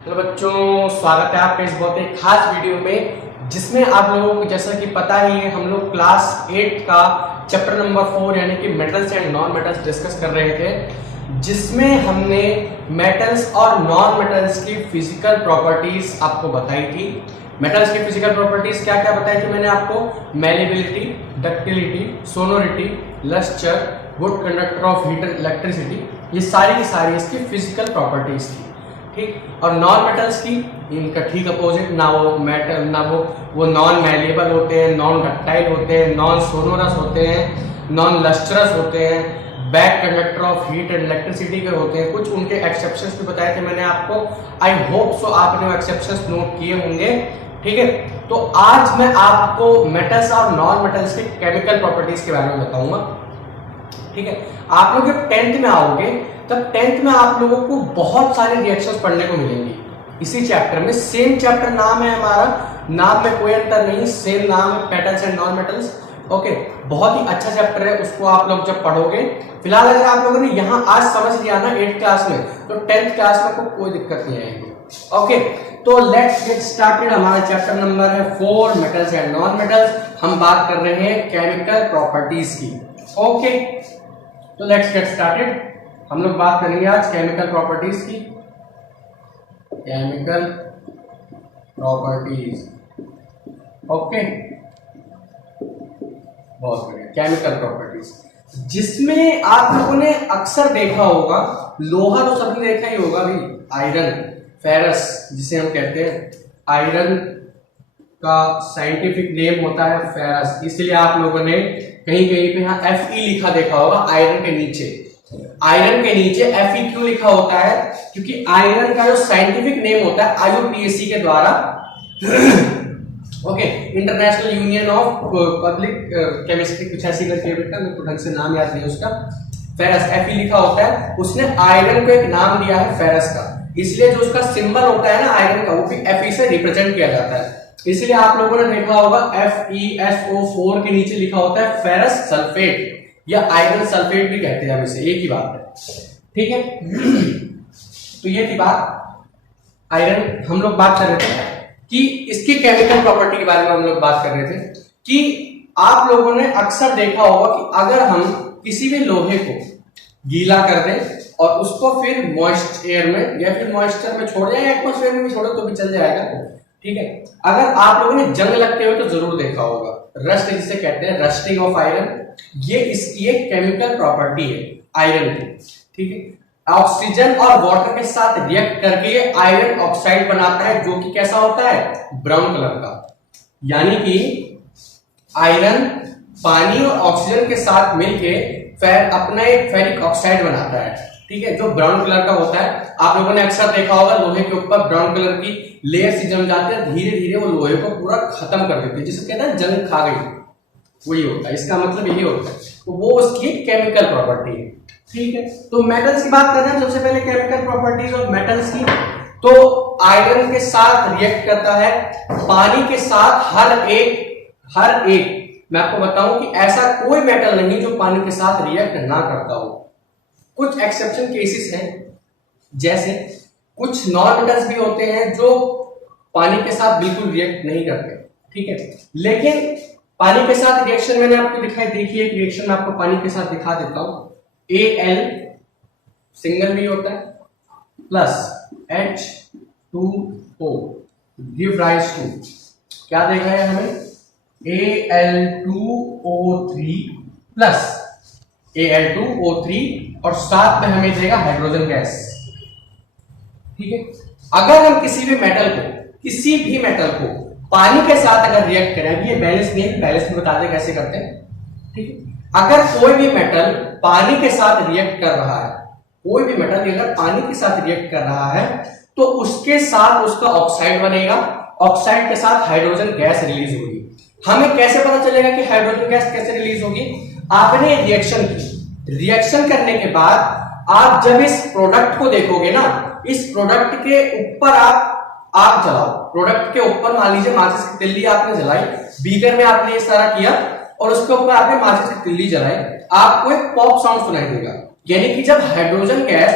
Hello बच्चों, स्वागत है आपका इस बहुत ही खास वीडियो में जिसमें आप लोगों को जैसा कि पता ही है हम लोग क्लास 8 का चैप्टर नंबर 4 यानी कि metals and non metals discuss कर रहे थे, जिसमें हमने मेटल्स और नॉन मेटल्स की फिजिकल प्रॉपर्टीज आपको बताई थी। मेटल्स की फिजिकल प्रॉपर्टीज क्या क्या बताई थी मैंने आपको? Malleability, ductility, sonority, lustre, good conductor of heat, electricity, ये सारी की सारी इसकी फिजिकल प्रॉपर्टीज थी। ठीक। और नॉन मेटल्स की इनका ठीक अपोजिट, ना वो मेटल ना वो नॉन मैलेबल होते हैं, नॉन डक्टाइल होते हैं, नॉन सोनोरस होते हैं, नॉन लस्ट्रस होते हैं, back conductor of heat and electricity के होते हैं। कुछ उनके एक्सेप्शंस भी बताए थे मैंने आपको। आई होप सो आपने वो एक्सेप्शंस नोट किए होंगे। ठीक है, तो आज मैं आपको मेटल्स और नॉन मेटल्स के केमिकल प्रॉपर्टीज के बारे में बताऊंगा। ठीक है, आप लोग जब 10th में आओगे तब 10th में आप लोगों को बहुत सारे रिएक्शंस पढ़ने को मिलेंगी इसी चैप्टर में। सेम चैप्टर नाम है हमारा, नाम में कोई अंतर नहीं, सेम नाम है, metals and non metals. Okay, बहुत ही अच्छा चैप्टर है, उसको आप लोग जब पढ़ोगे, फिलहाल अगर आप लोगों ने यहाँ आज समझ लिया ना 8th क्लास में, तो 10th क्लास में कोई दिक्कत नहीं आएगी। ओके, तो लेट्स गेट स्टार्टेड। हमारा चैप्टर नंबर है 4 मेटल्स एंड नॉन मेटल्स। हम बात कर रहे हैं केमिकल प्रॉपर्टीज की। ओके, तो लेट्स गेट स्टार्टेड। हम लोग बात करेंगे आज केमिकल प्रॉपर्टीज की। केमिकल प्रॉपर्टीज, ओके, बहुत बढ़िया। केमिकल प्रॉपर्टीज जिसमें आप लोगों ने अक्सर देखा होगा, लोहा तो सबने देखा ही होगा भी, आयरन, फेरस जिसे हम कहते हैं। आयरन का साइंटिफिक नेम होता है फेरस, इसलिए आप लोगों ने कहीं कहीं पे यहाँ Fe लिखा देखा होगा आयरन के नीचे। आयरन के नीचे Fe क्यों लिखा होता है? क्योंकि आयरन का जो साइंटिफिक नेम होता है IUPAC के द्वारा okay, international union of public chemistry, कुछ ऐसी करके बेटा, मेरे को ढंग से नाम याद नहीं उसका, फेरस Fe लिखा होता है। उसने आयरन को एक नाम दिया है फेरस का, इसलिए जो उसका सिंबल होता है ना आयरन का, वो भी Fe से रिप्रेजेंट किया जाता है। इसलिए आप लोगों ने देखा होगा FeSO4 के नीचे लिखा होता है फेरस सल्फेट, या आयरन सल्फेट भी कहते हैं हम इसे, एक ही बात है। ठीक है, तो ये थी बात आयरन। हम लोग बात कर रहे थे कि इसकी केमिकल प्रॉपर्टी के बारे में हम लोग बात कर रहे थे कि आप लोगों ने अक्सर देखा होगा कि अगर हम किसी भी लोहे को गीला कर दें और उसको फिर मॉइस्ट एयर में या फिर मॉइस्चर में छोड़ दें, एटमॉस्फेयर में भी छोड़ो तो भी चल जाएगा। ठीक है, अगर आप लोगों ने जंग लगते हुए तो जरूर देखा होगा, रस्ट जिसे कहते हैं, रस्टिंग ऑफ आयरन, ये इसकी एक केमिकल प्रॉपर्टी है आयरन की। ठीक है, ऑक्सीजन और वाटर के साथ रिएक्ट करके ये आयरन ऑक्साइड बनाता है, जो कि कैसा होता है? ब्राउन कलर का। यानी कि आयरन पानी और ऑक्सीजन के साथ मिलके अपना एक फेरिक ऑक्साइड बनाता है। ठीक है, जो ब्राउन कलर का होता है। आप लोगों ने अक्सर देखा होगा लोहे के ऊपर ब्राउन कलर की लेयर सी जम जाती है, धीरे धीरे वो लोहे को पूरा खत्म कर देती है, जिसे कहते हैं जंग खा गई, वही होता है, इसका मतलब यही होता है। तो वो उसकी केमिकल प्रॉपर्टी है। ठीक है, तो मेटल्स की बात कर रहे हैं सबसे पहले, केमिकल प्रॉपर्टीज ऑफ मेटल्स की। तो आयरन के साथ रिएक्ट करता है, पानी के साथ हर एक मैं आपको बताऊं कि ऐसा कोई मेटल नहीं जो पानी के साथ रिएक्ट ना करता हो। कुछ एक्सेप्शन केसेस हैं, जैसे कुछ नॉन मेटल्स भी होते हैं जो पानी के साथ बिल्कुल रिएक्ट नहीं करते। ठीक है, लेकिन पानी के साथ रिएक्शन मैंने आपको देखिए एक रिएक्शन मैं आपको पानी के साथ दिखा देता हूं। Al सिंगल भी होता है plus H2O give rise to, क्या देखा है हमें? Al2O3 प्लस Al2O3 और साथ में हमें देगा हाइड्रोजन गैस। ठीक है, अगर हम किसी भी मेटल को पानी के साथ अगर रिएक्ट करें, ये बैलेंस नहीं है, बैलेंस में बता दें कैसे करते हैं। ठीक है, अगर कोई भी मेटल पानी के साथ रिएक्ट कर रहा है, कोई भी मेटल अगर पानी के साथ रिएक्ट कर रहा है तो उसके साथ उसका ऑक्साइड बनेगा, ऑक्साइड के साथ हाइड्रोजन गैस रिलीज होगी। हमें कैसे पता चलेगा कि हाइड्रोजन गैस कैसे रिलीज होगी? आपने रिएक्शन की, रिएक्शन करने के बाद आप जब इस प्रोडक्ट को देखोगे ना, इस प्रोडक्ट के ऊपर आप आग जलाओ, प्रोडक्ट के ऊपर मान लीजिए माचिस की तिल्ली आपने जलाई, बीकर में आपने ये सारा किया और उसके ऊपर आपने माचिस की तिल्ली जलाई, आपको एक पॉप साउंड सुनाई देगा। यानी कि जब हाइड्रोजन गैस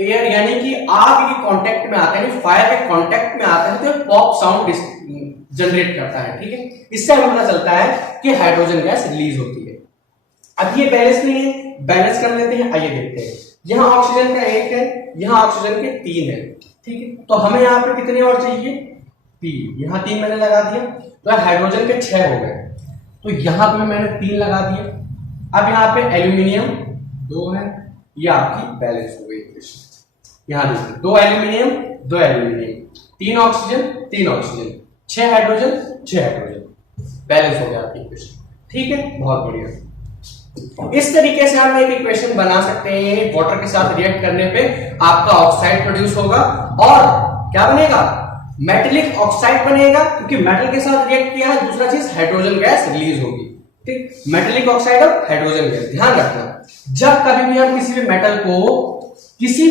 एयर यानी कि आग के कांटेक्ट में आता है, यानी फायर के कांटेक्ट में आता है तो पॉप साउंड जनरेट करता है, ठीक है। इससे हमें पता चलता है कि हाइड्रोजन गैस रिलीज होती है। अब ये बैलेंस नहीं है, बैलेंस कर लेते हैं, आइए देखते हैं। यहाँ ऑक्सीजन का 1 है, यहाँ ऑक्सीजन के 3 है, ठीक है। तो हमें यहाँ पे कितने और चाहिए? 3। यहाँ 3 मैंने लगा दिया, तो हाइड्रोजन के 6 हो गए। तो यहाँ पे मैंने 3 लगा दिया। अब यहाँ पे एल्यूमिनियम 2 है, ये आपकी बैलेंस हो गई इक्वेशन। यहाँ देखिए 2 aluminium 2 aluminium, 3 oxygen 3 oxygen, 6 hydrogen 6 hydrogen, balance हो गया आपकी इक्वेशन, ठीक है। बहुत बढ़िया। इस तरीके से हम एक इक्वेशन बना सकते हैं। वाटर के साथ रिएक्ट करने पे आपका ऑक्साइड प्रोड्यूस होगा और क्या बनेगा? मेटेलिक ऑक्साइड बनेगा, क्योंकि मेटल के साथ रिएक्ट किया है। दूसरा चीज हाइड्रोजन गैस रिलीज होगी, ठीक। मेटेलिक ऑक्साइड और हाइड्रोजन गैस। ध्यान रखना, जब कभी भी हम किसी भी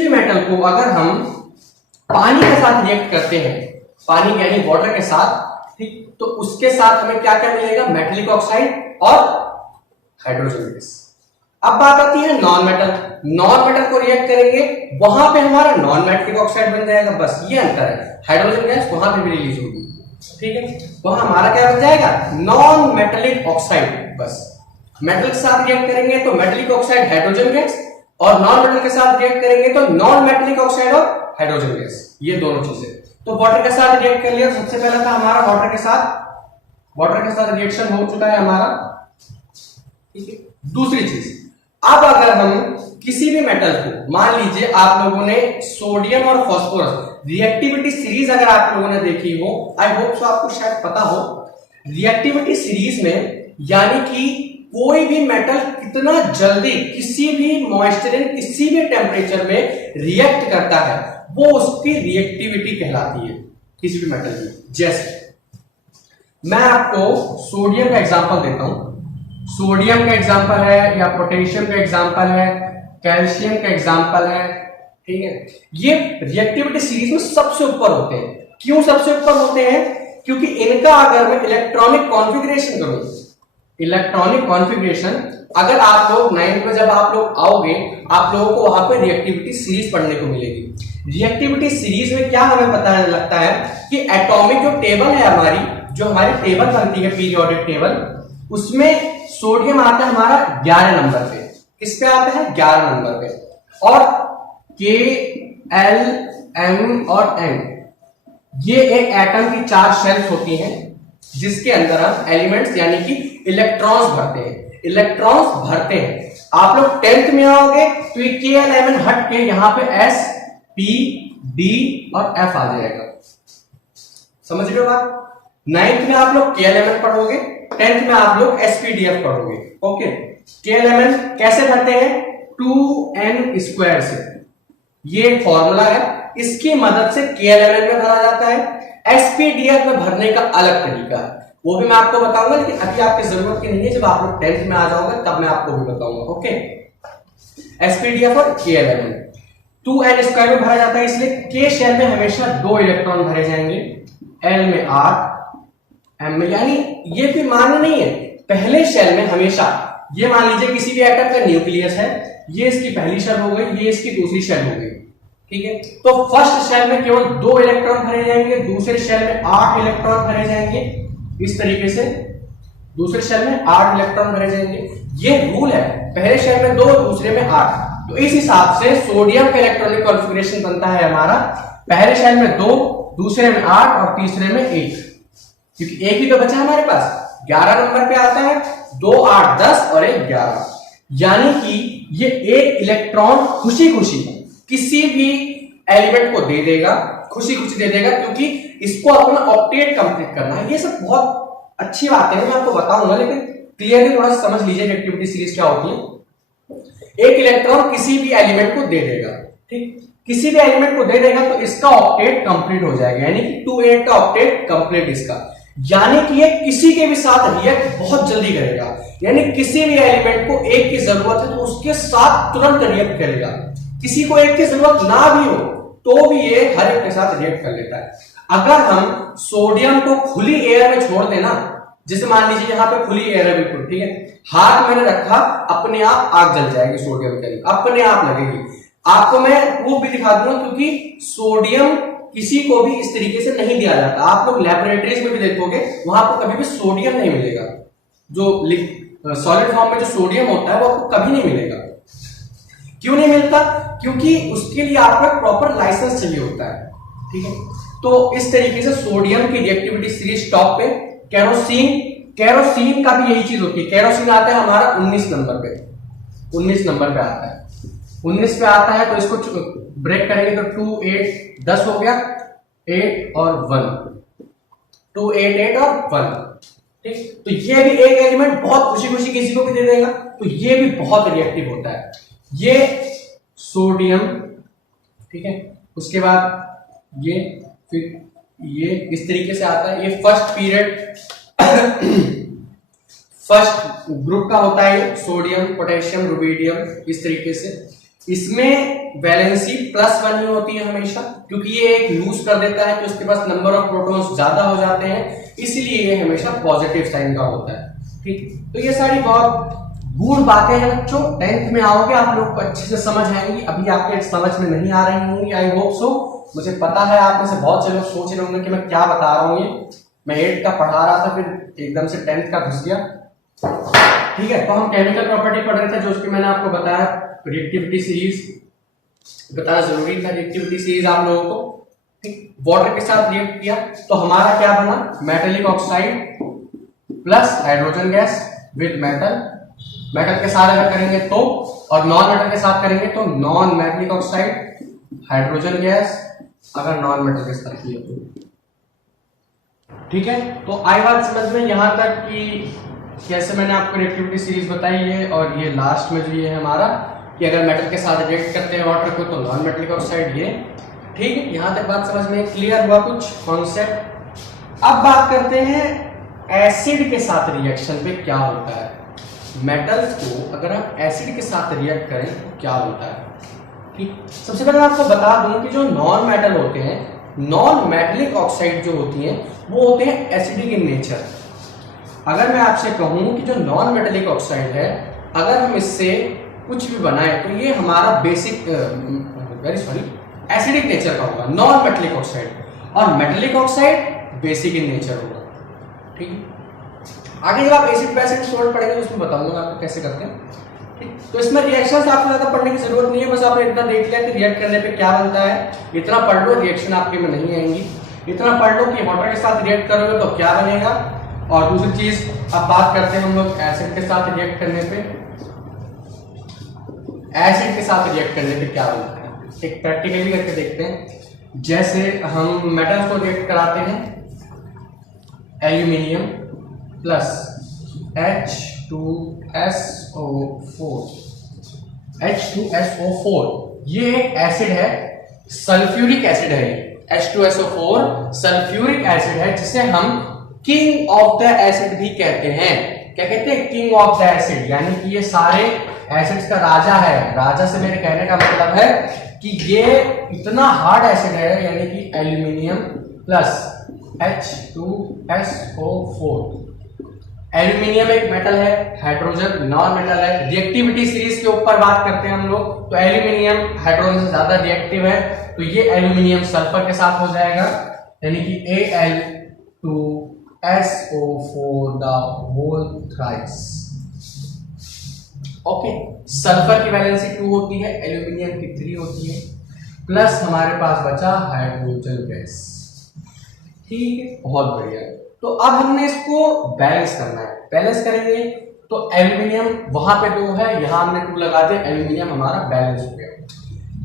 मेटल को अगर हम पानी के साथ रिएक्ट करते हैं, पानी यानी वाटर के साथ, ठीक, तो उसके साथ हमें क्या क्या मिलेगा? मेटेलिक ऑक्साइड और हाइड्रोजन गैस। अब बात आती है नॉन मेटल। नॉन मेटल को रिएक्ट करेंगे, वहां पे हमारा नॉन मेटेलिक ऑक्साइड बन जाएगा, बस ये अंतर है। हाइड्रोजन गैस वहां पे भी रिलीज होगी, ठीक है। वहां हमारा क्या बन जाएगा? Non metallic oxide. बस मेटल के साथ रिएक्ट करेंगे तो मेटेलिक ऑक्साइड हाइड्रोजन गैस, और नॉन मेटल के साथ रिएक्ट करेंगे तो नॉन मेटेलिक ऑक्साइड और हाइड्रोजन गैस, ये दोनों चीजें। तो वाटर के साथ रिएक्ट कर लिया। सबसे पहला था हमारा वाटर के साथ रिएक्शन हो चुका है हमारा, ठीक है। दूसरी चीज, अब अगर हम किसी भी मेटल को, मान लीजिए आप लोगों ने सोडियम और फास्फोरस रिएक्टिविटी सीरीज अगर आप लोगों ने देखी हो, आई होप सो आपको शायद पता हो, रिएक्टिविटी सीरीज में यानी कि कोई भी मेटल कितना जल्दी किसी भी मॉइस्चर किसी भी टेम्परेचर में रिएक्ट करता है, वो उसकी रिएक्टिविटी कहलाती है किसी भी मेटल की। जैसे मैं आपको सोडियम का एग्जांपल देता हूं। सोडियम का एग्जांपल है, या पोटेशियम का एग्जांपल है, कैल्शियम का एग्जांपल है, ठीक है। ये रिएक्टिविटी सीरीज में सबसे ऊपर होते हैं। क्यों सबसे ऊपर होते हैं? क्योंकि इनका अगर मैं इलेक्ट्रॉनिक कॉन्फ़िगरेशन करूं, इलेक्ट्रॉनिक कॉन्फ़िगरेशन, अगर आप लोग 9th में जब आप लोग आओगे, आप लोगों को वहां पर रिएक्टिविटी सीरीज पढ़ने को मिलेगी। रिएक्टिविटी सीरीज में क्या हमें पता लगता है कि एटॉमिक जो टेबल है हमारी, जो हमारी टेबल बनती है पीरियोडिक टेबल, उसमें सोडियम आता है हमारा 11 नंबर पे। किस पे आता है? 11 नंबर पे। और के, एल, एम और एन, ये एक एटम की 4 शेल्स होती हैं, जिसके अंदर हम एलिमेंट्स यानी कि इलेक्ट्रॉन्स भरते हैं। आप लोग 10th में आओगे तो ये के, एल, एम, एन हट के यहाँ पे एस, पी, डी और एफ आ जाएगा। समझ रहे हो बात? 9th में आप लोग के, एल, एम, एन पढ़ोगे, 10th में आप लोग एसपीडीएफ पढ़ोगे, ओके। के, एल, एम, एन कैसे भरते हैं? 2n स्क्वायर से, ये एक फॉर्मूला है, इसकी मदद से के, एल, एम, एन में भरा जाता है। एसपीडीएफ में भरने का अलग तरीका है, वो भी मैं आपको बताऊंगा, लेकिन अभी आपकी जरूरत की नहीं है। जब आप लोग 10th में आ जाओगे तब मैं आपको भी बताऊंगा, ओके। एसपीडीएफ और के, L, M, N 2n square में भरा जाता है, इसलिए के शेल में हमेशा 2 इलेक्ट्रॉन भरे जाएंगे, एल में 8, एम में, यानी ये भी मान्य नहीं है। पहले शेल में हमेशा, ये मान लीजिए किसी भी एटम का न्यूक्लियस है, ये इसकी पहली शेल हो गई, ये इसकी दूसरी शेल हो गई, ठीक है। तो फर्स्ट शेल में केवल 2 इलेक्ट्रॉन भरे जाएंगे, दूसरे शेल में 8 इलेक्ट्रॉन भरे जाएंगे, इस तरीके से दूसरे शेल में 8 इलेक्ट्रॉन भरे जाएंगे। ये रूल है, पहले शेल में 2, दूसरे में 8। तो इस हिसाब से सोडियम का इलेक्ट्रॉनिक कॉन्फ़िगरेशन बनता है हमारा, पहले शेल में 2, दूसरे में 8 और तीसरे में 1, क्योंकि एक ही तो बचा हमारे पास। 11 नंबर पे आता है, 2, 8, 10 और 1, 11, यानी कि ये एक इलेक्ट्रॉन खुशी खुशी किसी भी एलिमेंट को दे देगा, क्योंकि इसको अपना ऑक्टेट कंप्लीट करना है। ये सब बहुत अच्छी बात है, मैं आपको बताऊंगा, लेकिन क्लियरली थोड़ा समझ लीजिए रिएक्टिविटी सीरीज क्या होती है। एक इलेक्ट्रॉन किसी भी एलिमेंट को दे देगा, ठीक, किसी भी एलिमेंट को दे देगा तो इसका ऑक्टेट कंप्लीट हो जाएगा, यानी कि 2 का ऑक्टेट कंप्लीट इसका, यानी कि ये किसी के भी साथ रिएक्ट बहुत जल्दी करेगा। यानी किसी भी एलिमेंट को 1 की जरूरत है तो उसके साथ तुरंत रिएक्ट करेगा, किसी को 1 की जरूरत ना भी हो तो भी ये हर एक के साथ रिएक्ट कर लेता है। अगर हम सोडियम को खुली एयर में छोड़ देना, जैसे मान लीजिए यहाँ पे खुली एयर है बिल्कुल, ठीक है, हाथ मैंने रखा, अपने आप आग जल जाएगी सोडियम के लिए, अपने आप लगेगी। आपको मैं प्रूफ भी दिखा दूंगा, क्योंकि सोडियम किसी को भी इस तरीके से नहीं दिया जाता। आप लोग लैबोरेटरीज में भी देखोगे, वहां आपको कभी भी सोडियम नहीं मिलेगा। जो सॉलिड फॉर्म में जो सोडियम होता है वो आपको कभी नहीं मिलेगा। क्यों नहीं मिलता? क्योंकि उसके लिए आपको एक प्रॉपर लाइसेंस चाहिए होता है, ठीक है। तो इस तरीके से सोडियम की रिएक्टिविटी सीरीज टॉप पे। केरोसिन का भी यही चीज होती है। केरोसिन आता है हमारा 19 नंबर पे, 19 नंबर पे आता है। 19 पे आता है, तो इसको ब्रेक करेंगे तो 2 8 10 हो गया, 8 और 1, 2 8 8 और 1, ठीक। तो ये भी एक एलिमेंट बहुत खुशी खुशी किसी को भी दे देगा, तो ये भी बहुत रिएक्टिव होता है, ये सोडियम, ठीक है। उसके बाद ये, फिर ये इस तरीके से आता है। ये फर्स्ट पीरियड फर्स्ट ग्रुप का होता है, सोडियम पोटेशियम रुबिडियम, इस तरीके से। इसमें वैलेंसी +1 ही होती है हमेशा, क्योंकि ये एक लूज कर देता है, तो उसके पास नंबर ऑफ प्रोटॉन्स ज्यादा हो जाते हैं, इसलिए ये हमेशा पॉजिटिव साइन का होता है, ठीक। तो ये सारी बहुत गूढ़ बातें हैं बच्चों, 10th में आओगे आप लोग को अच्छे से समझ आएंगी। अभी आपके समझ में नहीं आ रही होंगी, आई होप सो। मुझे पता है आप में से बहुत से लोग सोच रहे होंगे कि मैं क्या बता रहा हूँ, ये मैं 8th का पढ़ा रहा था, फिर एकदम से 10th का घुस गया, ठीक है। तो हम केमिकल प्रॉपर्टी पढ़ रहे थे, जो उसकी मैंने आपको बताया रिएक्टिविटी सीरीज बताना जरूरी था। रिएक्टिविटी सीरीज आप लोगों को, ठीक, वाटर के साथ रिएक्ट किया तो हमारा क्या बना, metallic oxide plus hydrogen gas with metal. Metal के साथ अगर करेंगे तो, और नॉन मेटल के साथ करेंगे तो non metallic oxide hydrogen gas, अगर नॉन मेटल के साथ किया तो, ठीक है। तो आई बात समझ में यहां तक कि कैसे मैंने आपको रिएक्टिविटी सीरीज बताई है। और ये लास्ट में जो ये है हमारा, कि अगर मेटल के साथ रिएक्ट करते हैं वाटर को तो नॉन मेटेलिक ऑक्साइड, ये ठीक है। यहां तक बात समझ में क्लियर हुआ कुछ कॉन्सेप्ट। अब बात करते हैं एसिड के साथ रिएक्शन पे क्या होता है। मेटल्स को अगर हम एसिड के साथ रिएक्ट करें तो क्या होता है, ठीक। सबसे पहले मैं आपको बता दूं कि जो नॉन मेटल होते हैं, नॉन मेटेलिक ऑक्साइड जो होती हैं, वो होते हैं एसिडिक इन नेचर। अगर मैं आपसे कहूं कि जो नॉन मेटेलिक ऑक्साइड है, अगर हम इससे कुछ भी बनाए तो ये हमारा बेसिक एसिडिक नेचर का होगा, नॉन मेटेलिक ऑक्साइड। और metallic oxide basic in nature होगा, ठीक है। आगे जब आप एसिड बेसिक सोल्ट पढ़ेंगे तो उसमें बताऊंगा आपको कैसे करते हैं, ठीक। तो इसमें रिएक्शंस आपको ज्यादा पढ़ने की जरूरत नहीं है, बस आपने इतना देख लिया कि रिएक्ट करने पे क्या बनता है, इतना पढ़ लो, रिएक्शन आपके में नहीं आएंगी। इतना पढ़ लो कि वाटर के साथ रिएक्ट करोगे तो क्या बनेगा। और दूसरी चीज, अब बात करते हैं हम लोग एसिड के साथ रिएक्ट करने पे, एसिड के साथ रिएक्ट करने पे क्या बनता है, एक प्रैक्टिकली करके देखते हैं। जैसे हम मेटल को रिएक्ट कराते हैं, एल्यूमिनियम प्लस H2SO4, ये एक एसिड है, सल्फ्यूरिक एसिड है। H2SO4 सल्फ्यूरिक एसिड है, जिसे हम किंग ऑफ द एसिड भी कहते हैं। क्या कहते हैं, किंग ऑफ द एसिड, यानी कि ये सारे एसिड्स का राजा है। राजा से मेरे कहने का मतलब है कि ये इतना हार्ड एसिड है, यानी कि एल्यूमिनियम प्लस H2SO4। एल्यूमिनियम एक मेटल है, हाइड्रोजन नॉन मेटल है। रिएक्टिविटी सीरीज के ऊपर बात करते हैं हम लोग, तो एल्यूमिनियम हाइड्रोजन से ज्यादा रिएक्टिव है, तो ये एल्यूमिनियम सल्फर के साथ हो जाएगा, यानी कि Al2SO4 the whole thrice. Okay, sulphur की वैलेंसी 2 होती है, एल्यूमिनियम की 3 होती है, प्लस हमारे पास बचा हाइड्रोजन गैस, ठीक है, बहुत बढ़िया। तो अब हमने इसको बैलेंस करना है। बैलेंस करेंगे तो एल्यूमिनियम वहां पे 2 है, यहां हमने 2 लगा दिया, एल्यूमिनियम हमारा बैलेंस हो गया।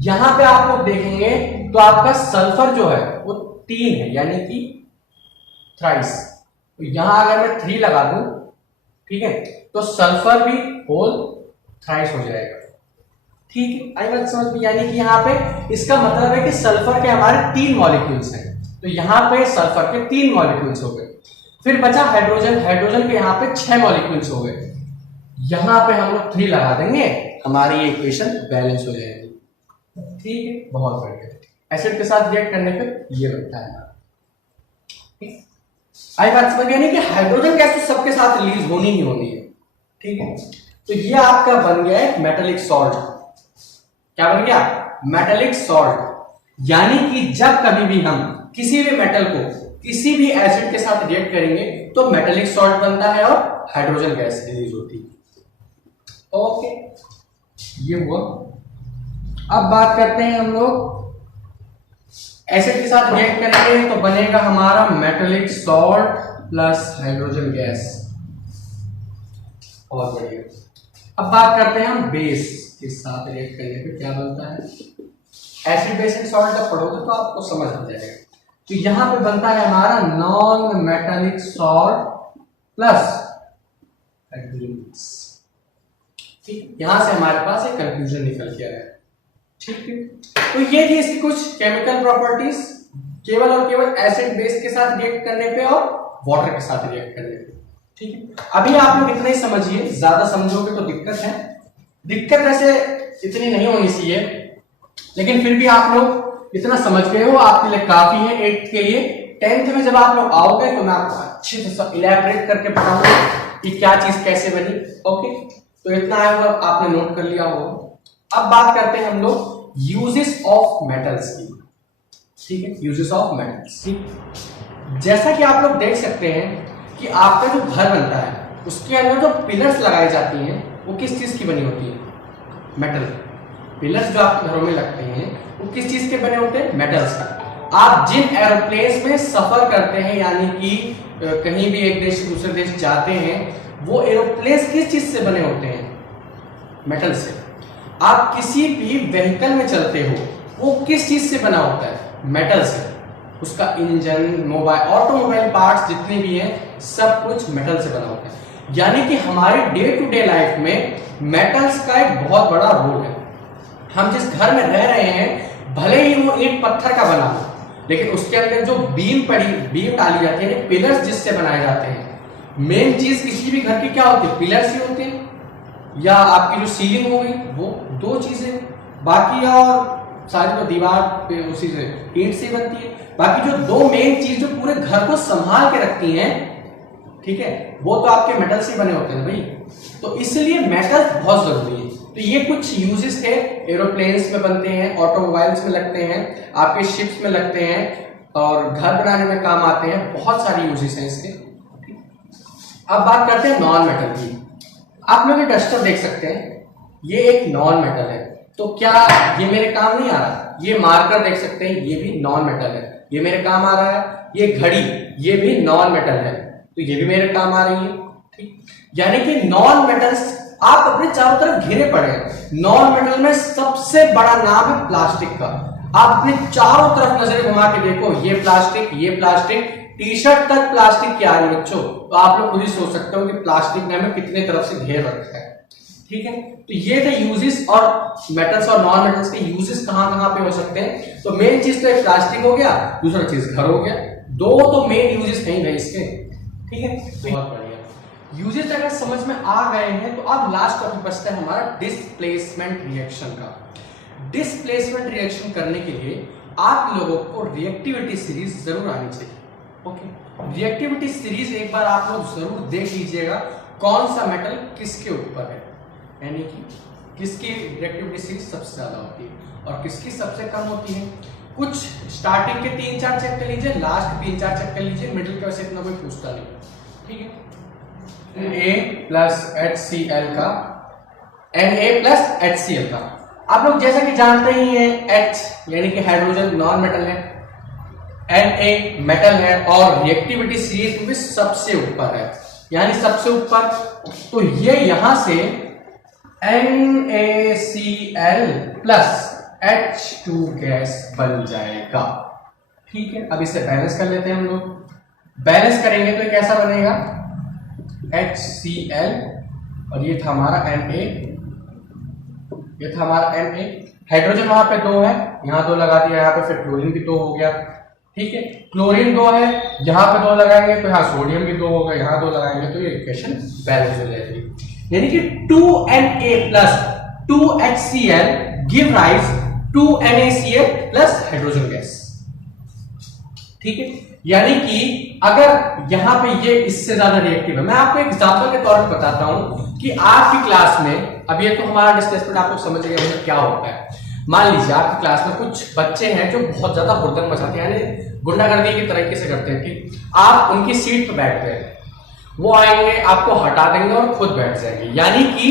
यहां पे आप लोग देखेंगे तो आपका सल्फर जो है वो 3 है, यानी कि थ्राइस। तो यहां अगर मैं 3 लगा दूं, ठीक है, तो सल्फर भी होल थ्राइस हो जाएगा, ठीक है। आई बात समझ में, यानी कि यहाँ पे इसका मतलब है कि सल्फर के हमारे 3 मॉलिक्यूल्स हैं, तो यहाँ पे सल्फर के 3 मॉलिक्यूल्स हो गए। फिर बचा हाइड्रोजन, हाइड्रोजन के यहाँ पे 6 मॉलिक्यूल्स हो गए, यहाँ पे हम लोग 3 लगा देंगे, हमारी ये इक्वेशन बैलेंस हो जाएगी, ठीक है, बहुत बढ़िया। एसिड के साथ रिएक्ट करने पे ये बनता है, ठीक। आई बात समझ गए, कि हाइड्रोजन गैस तो सबके साथ रिलीज होनी ही होनी है, ठीक है। तो ये आपका बन गया है मेटेलिक सॉल्ट। क्या बन गया, मेटेलिक सॉल्ट, यानी कि जब कभी भी हम किसी भी मेटल को किसी भी एसिड के साथ रिएक्ट करेंगे तो मेटेलिक सॉल्ट बनता है और हाइड्रोजन गैस रिलीज होती है। ओके, ये हुआ। अब बात करते हैं हम लोग एसिड के साथ रिएक्ट करेंगे तो बनेगा हमारा metallic salt plus hydrogen gas. बहुत बढ़िया। अब बात करते हैं हम बेस के साथ रिएक्ट करने पे क्या बनता है। एसिड बेस एंड सॉल्ट जब पढ़ोगे तो आपको समझ आ जाएगा। तो यहां पे बनता है हमारा non metallic salt plus hydrogen gas. ठीक, यहां से हमारे पास एक कंक्लूजन निकल के आया। ठीक है, तो ये थी इसकी कुछ केमिकल प्रॉपर्टीज, केवल और केवल एसिड बेस के साथ रिएक्ट करने पे और वाटर के साथ रिएक्ट करने पे। ठीक है, अभी आप लोग इतना ही समझिए, ज्यादा समझोगे तो दिक्कत है। दिक्कत वैसे इतनी नहीं होनी चाहिए, लेकिन फिर भी आप लोग इतना समझ गए हो, आपके लिए काफी है 8th के लिए। 10th में जब आप लोग आओगे तो मैं आपको अच्छे से सब इलैबोरेट करके बताऊंगा कि क्या चीज कैसे बनी। ओके, तो इतना है, आपने नोट कर लिया होगा। अब बात करते हैं हम लोग यूजेस ऑफ मेटल्स की। ठीक है, यूजेस ऑफ मेटल्स। जैसा कि आप लोग देख सकते हैं कि आपका जो घर बनता है उसके अंदर जो पिलर्स लगाई जाती हैं वो किस चीज की बनी होती है? मेटल। पिलर्स जो आपके घरों में लगते हैं वो किस चीज के बने होते हैं? मेटल्स का। आप जिन एरोप्लेन्स में सफर करते हैं, यानी कि कहीं भी एक देश से दूसरे देश जाते हैं, वो एरोप्लेन्स किस चीज से बने होते हैं? मेटल से। आप किसी भी व्हीकल में चलते हो वो किस चीज से बना होता है? मेटल से। उसका इंजन, मोबाइल, ऑटोमोबाइल पार्ट्स जितने भी हैं सब कुछ मेटल से बना होता है। यानी कि हमारे डे टू डे लाइफ में मेटल्स का एक बहुत बड़ा रोल है। हम जिस घर में रह रहे हैं भले ही वो ईंट पत्थर का बना हो, लेकिन उसके अंदर जो बीम डाली जाती है, पिलर्स जिससे बनाए जाते हैं। मेन चीज किसी भी घर की क्या होती है? पिलर्स ही होते हैं, या आपकी जो सीलिंग होगी वो दो चीजें, बाकी और सारी तो दीवार पे उसी से ईंट से बनती है। बाकी जो दो मेन चीज जो पूरे घर को संभाल के रखती हैं, ठीक है, वो तो आपके मेटल से बने होते हैं भाई। तो इसलिए मेटल बहुत जरूरी है। तो ये कुछ यूजेस थे, एरोप्लेन्स में बनते हैं, ऑटोमोबाइल्स में लगते हैं, आपके शिप्स में लगते हैं और घर बनाने में काम आते हैं। बहुत सारी यूजेस हैं इसके। अब बात करते हैं नॉन मेटल की। आप लोग ये डस्टर देख सकते हैं, ये एक नॉन मेटल है। तो क्या ये मेरे काम नहीं आ रहा? ये मार्कर देख सकते हैं, ये भी नॉन मेटल है, ये मेरे काम आ रहा है। ये घड़ी, ये भी नॉन मेटल है, तो ये भी मेरे काम आ रही है। ठीक, यानी कि नॉन मेटल्स आप अपने चारों तरफ घिरे पड़े हैं। नॉन मेटल में सबसे बड़ा नाम है प्लास्टिक का। आप अपने चारों तरफ नजर घुमा के देखो, ये प्लास्टिक, ये प्लास्टिक, टी शर्ट तक प्लास्टिक की आ रही है बच्चों। तो आप लोग खुद ही सोच सकते हो कि प्लास्टिक ने हमें कितने तरफ से घेर रखा है। ठीक है, तो ये थे यूजेस और मेटल्स और नॉन मेटल्स के यूजेस कहां कहां पे हो सकते हैं। तो मेन चीज तो एक प्लास्टिक हो गया, दूसरा चीज घर हो गया। दो तो मेन यूजेस नहीं है इसके। ठीक है, तो बहुत बढ़िया। यूजेस अगर समझ में आ गए हैं तो अब लास्ट टॉपिक बचता है हमारा डिस्प्लेसमेंट रिएक्शन का। डिस्प्लेसमेंट रिएक्शन करने के लिए आप लोगों को रिएक्टिविटी सीरीज जरूर आनी चाहिए। ओके, रिएक्टिविटी सीरीज एक बार आप लोग जरूर देख लीजिएगा, कौन सा मेटल किसके ऊपर है, यानी कि किसकी रिएक्टिविटी सीरीज सबसे ज्यादा होती है और किसकी सबसे कम होती है। कुछ स्टार्टिंग के 3-4 चेक कर लीजिए, लास्ट 3-4 चेक कर लीजिए, मिडिल के वैसे इतना कोई पूछता नहीं। ठीक है, Na+HCl का, Na+HCl का आप लोग जैसा कि जानते ही हैं, H यानी कि हाइड्रोजन नॉन मेटल है, Na मेटल है और रिएक्टिविटी सीरीज में भी सबसे ऊपर है, यानी सबसे ऊपर। तो ये यहां से NaCl प्लस H2 गैस बन जाएगा। ठीक है, अब इसे बैलेंस कर लेते हैं हम लोग। बैलेंस करेंगे तो कैसा बनेगा? HCl और ये था हमारा Na, ये था हमारा Na। हाइड्रोजन वहां पे 2 है, यहां 2 लगा दिया, यहाँ पे फिर क्लोरीन भी 2 हो गया। ठीक है, क्लोरीन 2 है, यहां पे 2 लगाएंगे तो यहाँ सोडियम भी 2 होगा, यहाँ 2 लगाएंगे तो ये इक्वेशन बैलेंस हो जाएगी। यानी कि 2Na plus 2HCl give rise to NaCl plus hydrogen gas. ठीक है, यानी कि अगर यहां पे ये इससे ज्यादा रिएक्टिव है, मैं आपको एग्जांपल के तौर पर बताता हूं कि आपकी क्लास में, अब ये तो हमारा डिस्प्लेसमेंट आप लोग समझ गए क्या होता है। मान लीजिए आपकी क्लास में कुछ बच्चे हैं जो बहुत ज्यादा हुड़दंग मचाते हैं, यानी गुंडागर्दी की तरीके से करते हैं कि आप उनकी सीट पर बैठ गए, वो आएंगे आपको हटा देंगे और खुद बैठ जाएंगे। यानी कि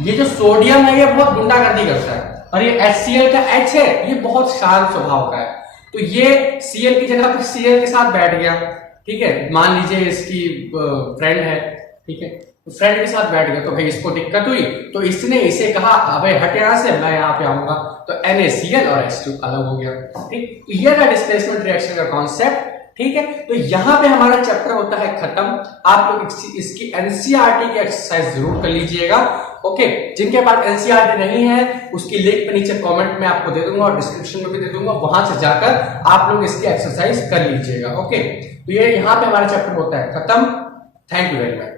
ये जो सोडियम है ये बहुत गुंडागर्दी करता है, और ये HCl का H है ये बहुत शांत स्वभाव का है। तो ये Cl की जगह पर Cl के साथ बैठ गया, ठीक है। मान लीजिए इसकी फ्रेंड है, ठीक है, तो फ्रेंड के साथ बैठ गया, तो भाई इसको दिक्कत हुई तो इसने इसे कहा अबे हट यहाँ से, मैं यहाँ पे आऊंगा, तो NaCl और H2 अलग हो गया, ठीक। तो ये था डिस्प्लेसमेंट रिएक्शन का कॉन्सेप्ट, ठीक है। तो यहाँ पे हमारा चैप्टर होता है खत्म। आप लोग इसकी NCERT की एक्सरसाइज जरूर कर लीजिएगा, ओके। जिनके पास NCERT नहीं है उसकी लिंक पे नीचे कमेंट में आपको दे दूंगा और डिस्क्रिप्शन में भी दे दूंगा, वहां से जाकर आप लोग इसकी एक्सरसाइज कर लीजिएगा, ओके। तो ये यहाँ पे हमारा चैप्टर होता है खत्म। Thank you very much.